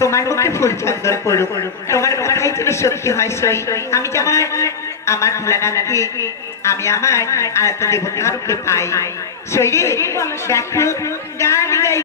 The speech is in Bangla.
তোমার মুখে ফুল চন্দন পড়ুক, তোমার কথাই যেন সত্যি হয় সই। আমি যে আমার ভোলানাথকে আমি আমার আরাধ্য দেবতার রূপে পাই। সই রে দেখো গান গাই